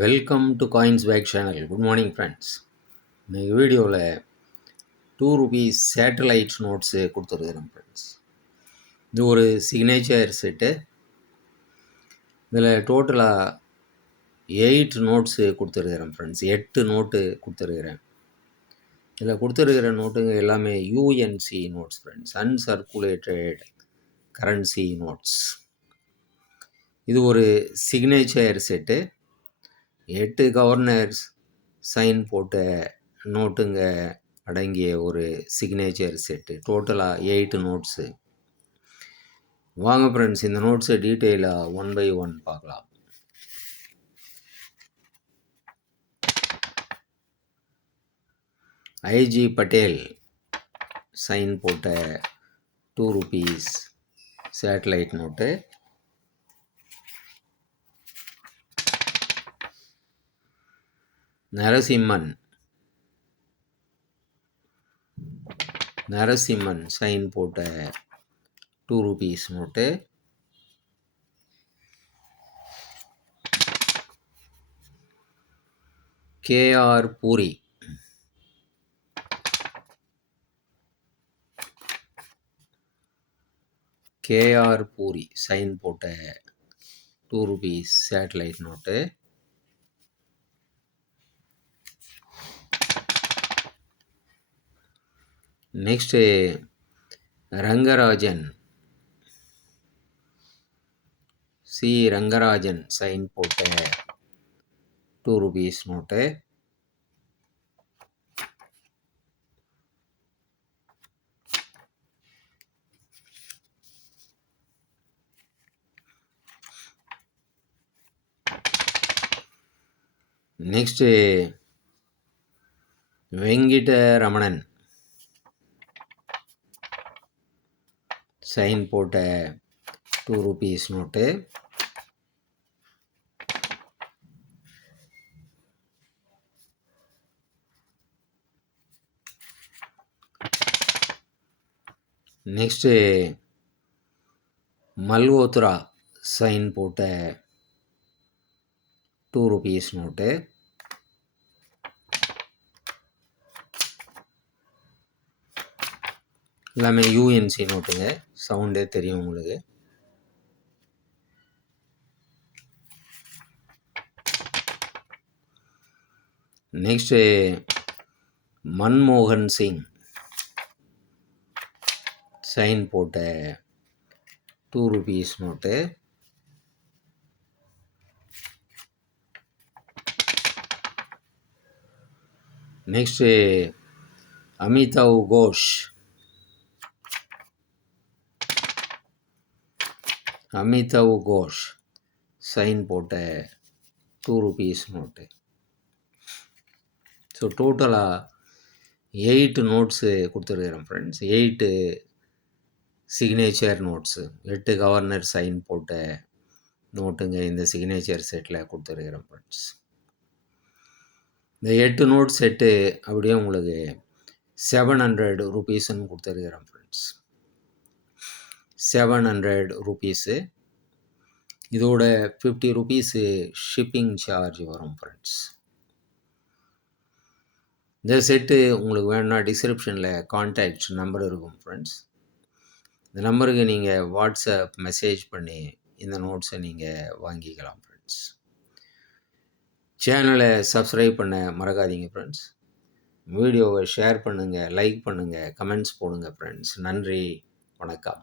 Welcome to coins back channel. Good morning friends. இன்னைக்கு வீடியோவில் ₹2 satellite notes கொடுத்துருக்குறேன் friends. இது ஒரு சிக்னேச்சர் செட்டு. இதில் டோட்டலாக 8 நோட்ஸு கொடுத்துருக்குறேன் ஃப்ரெண்ட்ஸ். 8 நோட்டு கொடுத்துருக்குறேன். இதில் கொடுத்துருக்கிற நோட்டுங்க எல்லாமே UNC notes friends, uncirculated currency notes. இது ஒரு சிக்னேச்சர் செட்டு. 8 கவர்னர்ஸ் சைன் போட்ட நோட்டுங்க அடங்கிய ஒரு சிக்னேச்சர் செட்டு. டோட்டலாக 8 நோட்ஸு. வாங்க ஃப்ரெண்ட்ஸ், இந்த நோட்ஸை டீட்டெயிலாக 1 by 1 பார்க்கலாம். ஐஜி பட்டேல் சைன் போட்ட ₹2 சேட்டலைட் நோட்டு. நரசிம்மன் சைன் போட்ட ₹2 நோட்டு. கேஆர் பூரி சைன் போட்ட ₹2 satellite note. Next Rangarajan sign போட்ட ₹2 நோட்டு. நெக்ஸ்ட்டு வெங்கிட்டரமணன் சைன் போட்ட ₹2 நோட்டு. நெக்ஸ்ட்டு மல்ஹோத்ரா சைன் போட்ட ₹2 நோட்டு. எல்லாமே யூஎன்சி நோட்டுங்க. சவுண்டே தெரியும் உங்களுக்கு. நெக்ஸ்ட்டு மன்மோகன் சிங் சைன் போட்ட ₹2 note. Next Amitav Ghosh sign போட்ட ₹2 நோட்டு. ஸோ டோட்டலாக 8 நோட்ஸு கொடுத்துருக்குறேன் friends. 8 signature notes, 8 governor sign போட்ட நோட்டுங்க இந்த சிக்னேச்சர் செட்டில் கொடுத்துருக்குறேன் ஃப்ரெண்ட்ஸ். இந்த 8 நோட் செட்டு அப்படியே உங்களுக்கு ₹700 கொடுத்துருக்குறேன் ஃப்ரெண்ட்ஸ். ₹700. இதோட ₹50 ஷிப்பிங் சார்ஜ் வரும் ஃப்ரெண்ட்ஸ். இந்த செட்டு உங்களுக்கு வேணும்னா டிஸ்கிரிப்ஷனில் கான்டாக்ட் நம்பர் இருக்கும் ஃப்ரெண்ட்ஸ். இந்த நம்பருக்கு நீங்கள் வாட்ஸ்அப் மெசேஜ் பண்ணி இந்த நோட்ஸை நீங்கள் வாங்கிக்கலாம் ஃப்ரெண்ட்ஸ். சேனலை சப்ஸ்கிரைப் பண்ண மறக்காதீங்க ஃப்ரெண்ட்ஸ். வீடியோவை ஷேர் பண்ணுங்கள், லைக் பண்ணுங்கள், கமெண்ட்ஸ் போடுங்க ஃப்ரெண்ட்ஸ். நன்றி, வணக்கம்.